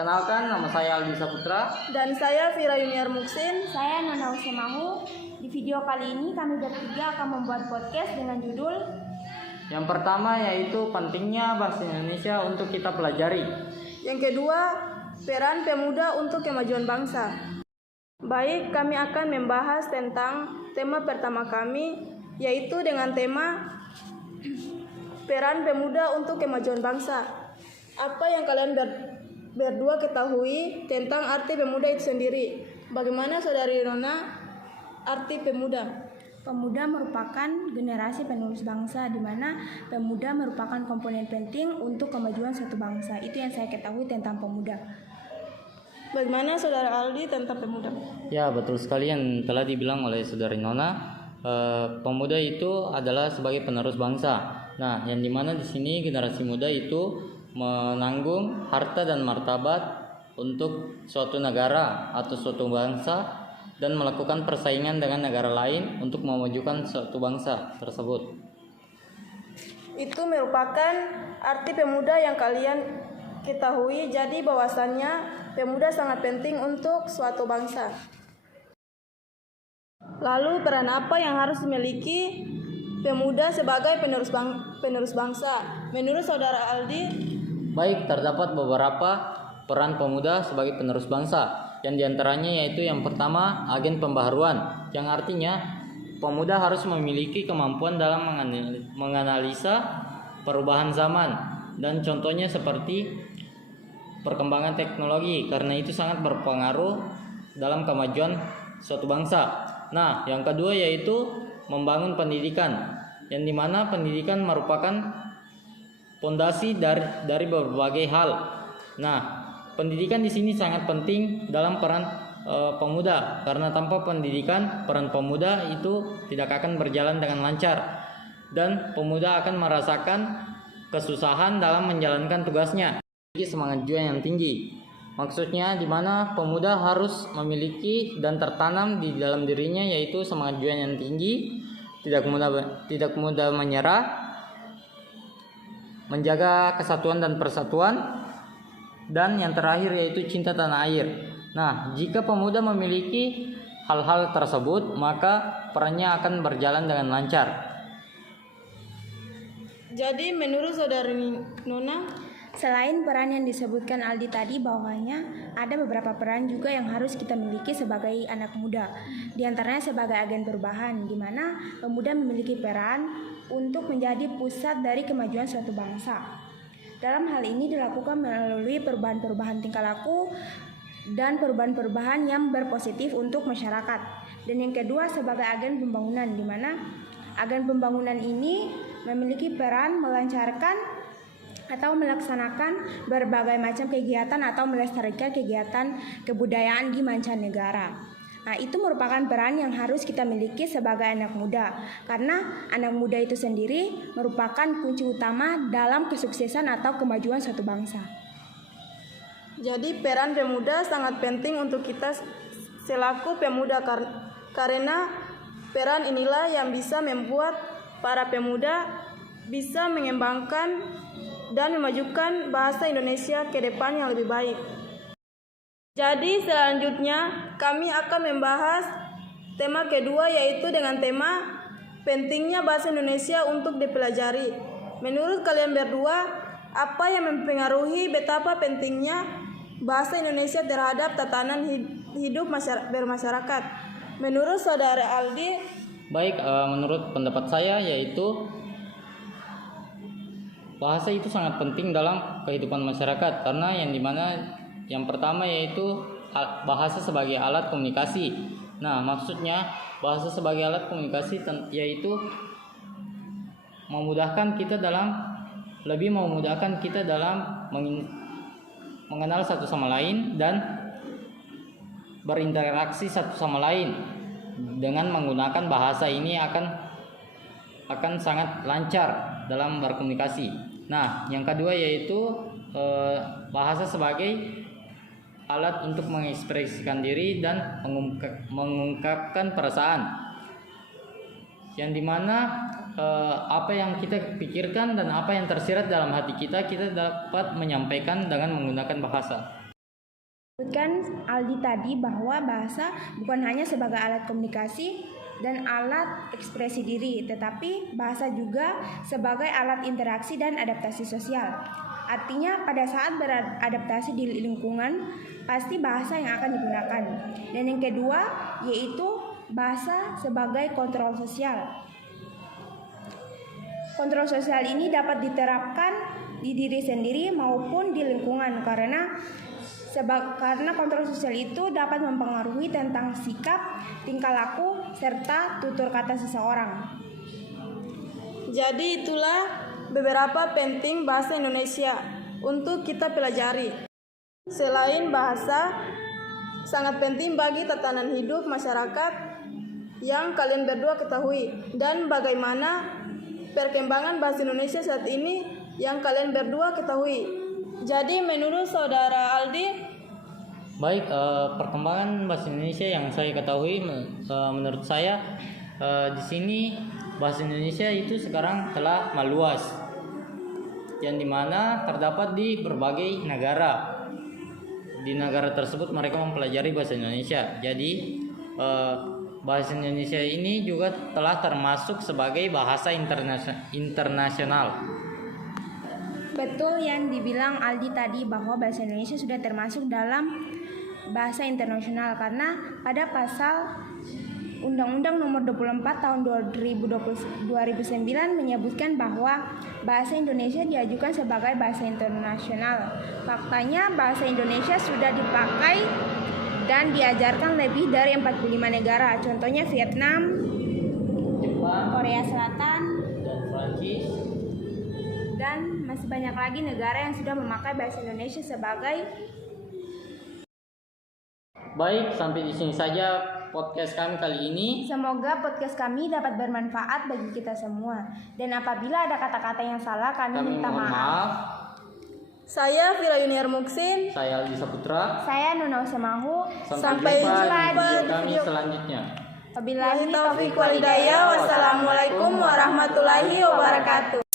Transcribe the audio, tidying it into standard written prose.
Perkenalkan, nama saya Aldi Saputra. Dan saya Vira Yuniar Muksin. Saya Nona Usemahu. Di video kali ini kami bertiga akan membuat podcast dengan judul Yang pertama yaitu pentingnya bahasa Indonesia untuk kita pelajari. Yang kedua, peran pemuda untuk kemajuan bangsa. Baik, kami akan membahas tentang tema pertama kami, yaitu dengan tema peran pemuda untuk kemajuan bangsa. Apa yang kalian berdua ketahui tentang arti pemuda itu sendiri? Bagaimana saudari Nona arti pemuda? Pemuda merupakan generasi penerus bangsa, di mana pemuda merupakan komponen penting untuk kemajuan suatu bangsa. Itu yang saya ketahui tentang pemuda. Bagaimana saudara Aldi tentang pemuda? Ya, betul sekali yang telah dibilang oleh saudari Nona. Pemuda itu adalah sebagai penerus bangsa. Nah, yang dimana di sini generasi muda itu menanggung harta dan martabat untuk suatu negara atau suatu bangsa dan melakukan persaingan dengan negara lain untuk memajukan suatu bangsa tersebut. Itu merupakan arti pemuda yang kalian ketahui, jadi bahwasannya pemuda sangat penting untuk suatu bangsa. Lalu peran apa yang harus dimiliki pemuda sebagai penerus bangsa? Menurut saudara Aldi? Baik, terdapat beberapa peran pemuda sebagai penerus bangsa. Yang diantaranya yaitu yang pertama, agen pembaharuan, yang artinya pemuda harus memiliki kemampuan dalam menganalisa perubahan zaman, dan contohnya seperti perkembangan teknologi, karena itu sangat berpengaruh dalam kemajuan suatu bangsa. Nah, yang kedua yaitu membangun pendidikan, yang dimana pendidikan merupakan fondasi dari berbagai hal. Nah, pendidikan di sini sangat penting dalam peran pemuda, karena tanpa pendidikan peran pemuda itu tidak akan berjalan dengan lancar dan pemuda akan merasakan kesusahan dalam menjalankan tugasnya. Jadi semangat juang yang tinggi. Maksudnya di mana pemuda harus memiliki dan tertanam di dalam dirinya yaitu semangat juang yang tinggi, tidak mudah menyerah, menjaga kesatuan dan persatuan, dan yang terakhir yaitu cinta tanah air. Nah, jika pemuda memiliki hal-hal tersebut, maka perannya akan berjalan dengan lancar. Jadi menurut saudari Nona, Selain peran yang disebutkan Aldi tadi, bahwanya ada beberapa peran juga yang harus kita miliki sebagai anak muda. Di antaranya sebagai agen perubahan, di mana pemuda memiliki peran untuk menjadi pusat dari kemajuan suatu bangsa. Dalam hal ini dilakukan melalui perubahan-perubahan tingkah laku dan perubahan-perubahan yang berpositif untuk masyarakat. Dan yang kedua sebagai agen pembangunan, di mana agen pembangunan ini memiliki peran melancarkan atau melaksanakan berbagai macam kegiatan atau melestarikan kegiatan kebudayaan di mancanegara. Nah, itu merupakan peran yang harus kita miliki sebagai anak muda, karena anak muda itu sendiri merupakan kunci utama dalam kesuksesan atau kemajuan suatu bangsa. jadi peran pemuda sangat penting untuk kita selaku pemuda karena peran inilah yang bisa membuat para pemuda bisa mengembangkan dan memajukan bahasa Indonesia ke depan yang lebih baik. Jadi selanjutnya kami akan membahas tema kedua, yaitu dengan tema pentingnya bahasa Indonesia untuk dipelajari. Menurut kalian berdua, apa yang mempengaruhi betapa pentingnya bahasa Indonesia terhadap tatanan hidup bermasyarakat? Menurut saudara Aldi? Baik, menurut pendapat saya yaitu bahasa itu sangat penting dalam kehidupan masyarakat, karena yang pertama yaitu bahasa sebagai alat komunikasi. Nah, maksudnya bahasa sebagai alat komunikasi yaitu memudahkan kita dalam mengenal satu sama lain dan berinteraksi satu sama lain. Dengan menggunakan bahasa ini akan sangat lancar dalam berkomunikasi. Nah, yang kedua yaitu bahasa sebagai alat untuk mengekspresikan diri dan mengungkapkan perasaan, yang dimana apa yang kita pikirkan dan apa yang tersirat dalam hati kita dapat menyampaikan dengan menggunakan bahasa. Sebutkan Aldi tadi bahwa bahasa bukan hanya sebagai alat komunikasi dan alat ekspresi diri, tetapi bahasa juga sebagai alat interaksi dan adaptasi sosial. Artinya pada saat beradaptasi di lingkungan, pasti bahasa yang akan digunakan. Dan yang kedua yaitu bahasa sebagai kontrol sosial. Kontrol sosial ini dapat diterapkan di diri sendiri maupun di lingkungan karena kontrol sosial itu dapat mempengaruhi tentang sikap, tingkah laku, serta tutur kata seseorang. Jadi itulah beberapa penting bahasa Indonesia untuk kita pelajari. Selain bahasa, sangat penting bagi tatanan hidup masyarakat yang kalian berdua ketahui dan bagaimana perkembangan bahasa Indonesia saat ini yang kalian berdua ketahui. Jadi menurut saudara Aldi, Baik, perkembangan bahasa Indonesia yang saya ketahui, menurut saya di sini bahasa Indonesia itu sekarang telah meluas, yang dimana terdapat di berbagai negara. Di negara tersebut mereka mempelajari bahasa Indonesia. Jadi bahasa Indonesia ini juga telah termasuk sebagai bahasa internasional. Betul yang dibilang Aldi tadi bahwa bahasa Indonesia sudah termasuk dalam bahasa internasional karena pada pasal Undang-Undang Nomor 24 Tahun 2009 menyebutkan bahwa bahasa Indonesia diajukan sebagai bahasa internasional. Faktanya bahasa Indonesia sudah dipakai dan diajarkan lebih dari 45 negara. Contohnya Vietnam, Jepang, Korea Selatan, dan Prancis. dan masih banyak lagi negara yang sudah memakai bahasa Indonesia sebagai. Baik, sampai di sini saja podcast kami kali ini. Semoga podcast kami dapat bermanfaat bagi kita semua. Dan apabila ada kata-kata yang salah, kami minta mohon maaf. saya Vila Yuniar Muksin. Saya Aldi Saputra. Saya Nuna Semahu. Sampai jumpa di video di kami video selanjutnya. Wabillahi Taufiq walhidayah. Wassalamualaikum warahmatullahi wabarakatuh.